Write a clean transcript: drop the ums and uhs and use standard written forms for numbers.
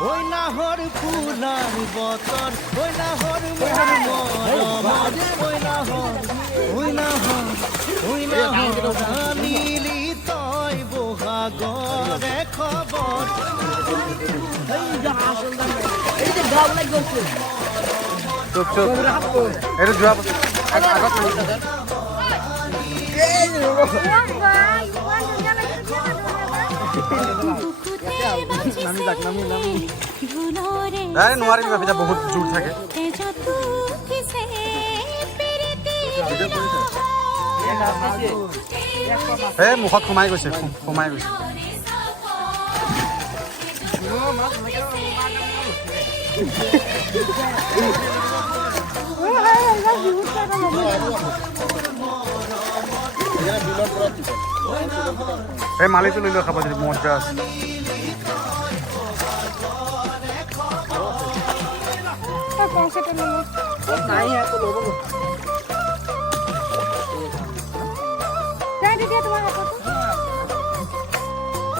ওই নাহৰ ফুলাৰ বতৰ ওই নাহৰ মৰম ওই নাহৰ জানিলি তই বহাগৰে খবৰ চুপ চুপ এটা যোৱা আগত নামি যাক নামি আৰে নোৱাৰি দিবা পিতা বহুত জোৰ থাকে মুখত সোমাই গৈছে এই মালিটো লৈ লৈ খাব যদি মজা আছে তোমার